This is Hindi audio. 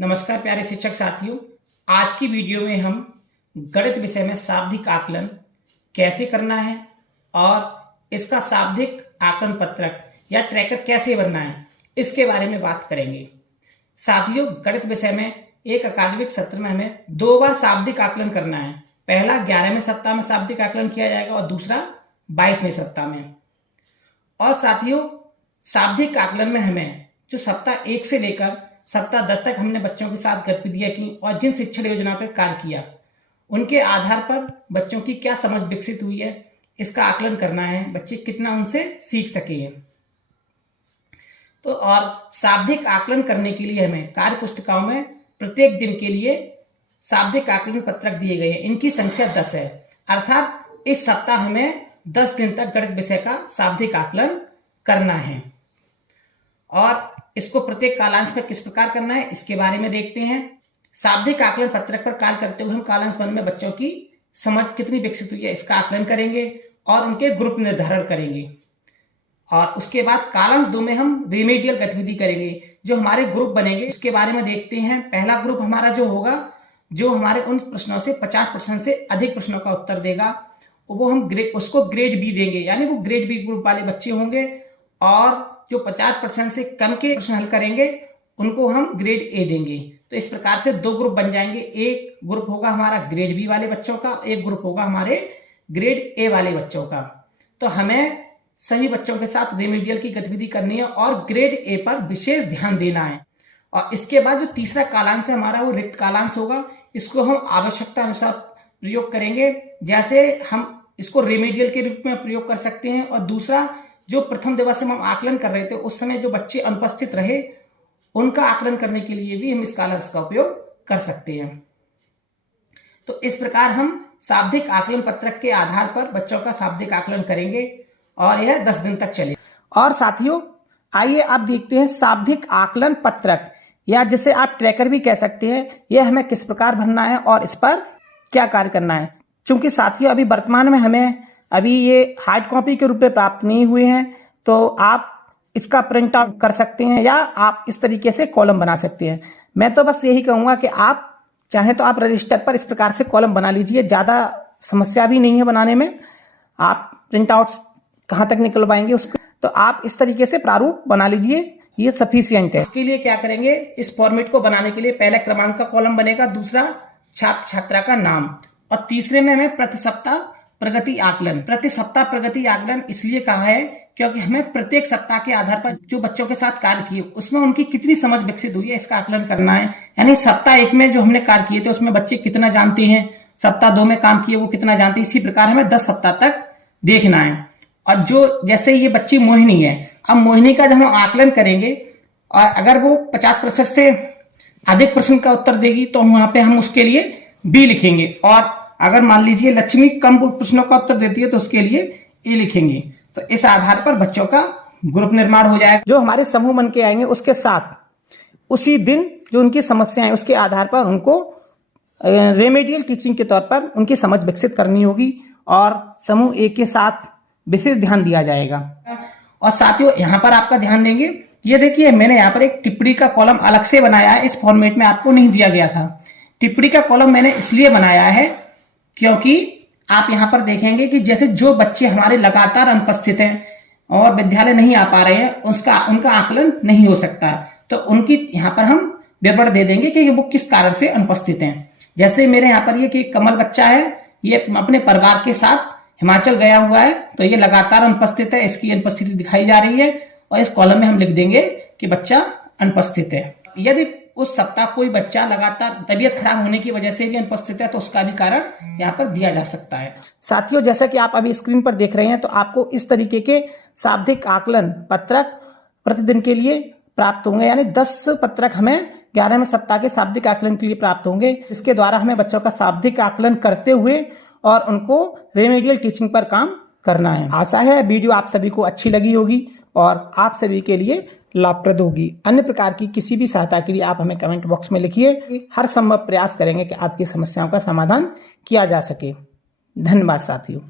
नमस्कार प्यारे शिक्षक साथियों। आज की वीडियो में हम गणित विषय में शाब्दिक आकलन कैसे करना है और इसका शाब्दिक आकलन पत्रक या ट्रैकर कैसे बनना है इसके बारे में बात करेंगे। साथियों, गणित विषय में एक अकादमिक सत्र में हमें 2 बार शाब्दिक आकलन करना है। पहला 11वें सप्ताह में शाब्दिक आकलन किया जाएगा और दूसरा 22वें सप्ताह में। और साथियों, शाब्दिक आकलन में हमें जो सप्ताह 1 से लेकर सप्ताह 10 तक हमने बच्चों के साथ गतिविधियां की और जिन शिक्षण योजना पर कार्य किया उनके आधार पर बच्चों की क्या समझ विकसित हुई है इसका आकलन करना है, बच्चे कितना उनसे सीख सके हैं। तो और शाब्दिक आकलन करने के लिए हमें कार्य पुस्तिकाओं में प्रत्येक दिन के लिए शाब्दिक आकलन पत्रक दिए गए हैं। इनकी संख्या 10 है, अर्थात इस सप्ताह हमें 10 दिन तक गणित विषय का शाब्दिक आकलन करना है। और इसको प्रत्येक कालांश में किस प्रकार करना है इसके बारे में देखते हैं। शाब्दिक आकलन पत्रक पर कार्य करते हुए हम कालांश 1 में बच्चों की समझ कितनी विकसित हुई है इसका आकलन करेंगे और उनके ग्रुप निर्धारण करेंगे। और उसके बाद कालांश 2 में हम रेमेडियल गतिविधि करेंगे। जो हमारे ग्रुप बनेंगे उसके बारे में देखते हैं। पहला ग्रुप हमारा जो होगा, जो हमारे उन प्रश्नों से 50% से अधिक प्रश्नों का उत्तर देगा, वो हम उसको ग्रेड बी देंगे, यानी वो ग्रेड बी ग्रुप वाले बच्चे होंगे। और जो 50% से कम के प्रश्न हल करेंगे उनको हम ग्रेड ए देंगे। तो इस प्रकार से 2 ग्रुप बन जाएंगे। एक ग्रुप होगा हमारा ग्रेड बी वाले बच्चों का, एक ग्रुप होगा हमारे ग्रेड ए वाले बच्चों का। तो हमें सभी बच्चों के साथ रेमेडियल की गतिविधि करनी है और ग्रेड ए पर विशेष ध्यान देना है। और इसके बाद जो तीसरा कालांश है हमारा, वो रिक्त कालांश होगा। इसको हम आवश्यकता अनुसार प्रयोग करेंगे। जैसे हम इसको रेमेडियल के रूप में प्रयोग कर सकते हैं। और दूसरा, जो प्रथम दिवस में हम आकलन कर रहे थे उस समय जो बच्चे अनुपस्थित रहे उनका आकलन करने के लिए भी हम इस कालांश का उपयोग कर सकते हैं। तो इस प्रकार हम शाब्दिक आकलन पत्रक के आधार पर बच्चों का शाब्दिक आकलन करेंगे और यह 10 दिन तक चलेगा। और साथियों, आइए आप देखते हैं शाब्दिक आकलन पत्रक या जिसे आप ट्रैकर भी कह सकते हैं, यह हमें किस प्रकार भरना है और इस पर क्या कार्य करना है। चूंकि साथियों अभी वर्तमान में हमें अभी ये हार्ड कॉपी के रूप में प्राप्त नहीं हुए हैं, तो आप इसका प्रिंट आउट कर सकते हैं या आप इस तरीके से कॉलम बना सकते हैं। मैं तो बस यही कहूंगा कि आप चाहें तो आप रजिस्टर पर इस प्रकार से कॉलम बना लीजिए, ज्यादा समस्या भी नहीं है बनाने में। आप प्रिंट आउट कहां तक निकलवाएंगे उसको, तो आप इस तरीके से प्रारूप बना लीजिए, ये सफिशियंट है। इसके लिए क्या करेंगे, इस फॉर्मेट को बनाने के लिए पहला क्रमांक का कॉलम बनेगा, दूसरा छात्र छात्रा का नाम और तीसरे में हमें प्रति सप्ताह प्रगति आकलन। प्रति सप्ताह प्रगति आकलन इसलिए कहा है क्योंकि हमें प्रत्येक सप्ताह के आधार पर जो बच्चों के साथ कार्य किए उसमें उनकी कितनी समझ विकसित हुई है इसका आकलन करना है। यानी सप्ताह 1 में जो हमने कार्य किए थे उसमें बच्चे कितना जानते हैं, सप्ताह 2 में काम किए वो कितना जानते हैं। इसी प्रकार हमें 10 सप्ताह तक देखना है। और जो जैसे ये बच्ची मोहिनी है, अब मोहिनी का जब हम आकलन करेंगे और अगर वो 50% से अधिक प्रश्न का उत्तर देगी तो वहां पे हम उसके लिए बी लिखेंगे। और अगर मान लीजिए लक्ष्मी कम प्रश्नों का उत्तर देती है तो उसके लिए ए लिखेंगे। तो इस आधार पर बच्चों का ग्रुप निर्माण हो जाएगा। जो हमारे समूह बन के आएंगे उसके साथ उसी दिन जो उनकी समस्याएं उसके आधार पर उनको रेमेडियल टीचिंग के तौर पर उनकी समझ विकसित करनी होगी और समूह ए के साथ विशेष ध्यान दिया जाएगा। और साथियों यहाँ पर आपका ध्यान देंगे, ये देखिए मैंने यहाँ पर एक टिप्पणी का कॉलम अलग से बनाया है, इस फॉर्मेट में आपको नहीं दिया गया था। टिप्पणी का कॉलम मैंने इसलिए बनाया है क्योंकि आप यहां पर देखेंगे कि जैसे जो बच्चे हमारे लगातार अनुपस्थित हैं और विद्यालय नहीं आ पा रहे हैं उनका आकलन नहीं हो सकता, तो उनकी यहां पर हम विवरण दे देंगे कि वो किस कारण से अनुपस्थित हैं। जैसे मेरे यहाँ पर ये कि कमल बच्चा है, ये अपने परिवार के साथ हिमाचल गया हुआ है, तो ये लगातार अनुपस्थित है, इसकी अनुपस्थिति दिखाई जा रही है और इस कॉलम में हम लिख देंगे कि बच्चा अनुपस्थित है। यदि उस सप्ताह कोई बच्चा लगातार तबीयत खराब होने की वजह से भी अनुपस्थित है तो उसका भी कारण यहाँ पर दिया जा सकता है। साथियों, जैसा कि आप अभी स्क्रीन पर देख रहे हैं, तो आपको इस तरीके के शाब्दिक आकलन पत्रक प्रतिदिन के लिए प्राप्त होंगे। यानी 10 पत्रक हमें 11वें सप्ताह के शाब्दिक आकलन के लिए प्राप्त होंगे, जिसके द्वारा हमें बच्चों का शाब्दिक आकलन करते हुए और उनको रेमेडियल टीचिंग पर काम करना है। आशा है वीडियो आप सभी को अच्छी लगी होगी और आप सभी के लिए लाभप्रद होगी। अन्य प्रकार की किसी भी सहायता के लिए आप हमें कमेंट बॉक्स में लिखिए। हर संभव प्रयास करेंगे कि आपकी समस्याओं का समाधान किया जा सके। धन्यवाद साथियों।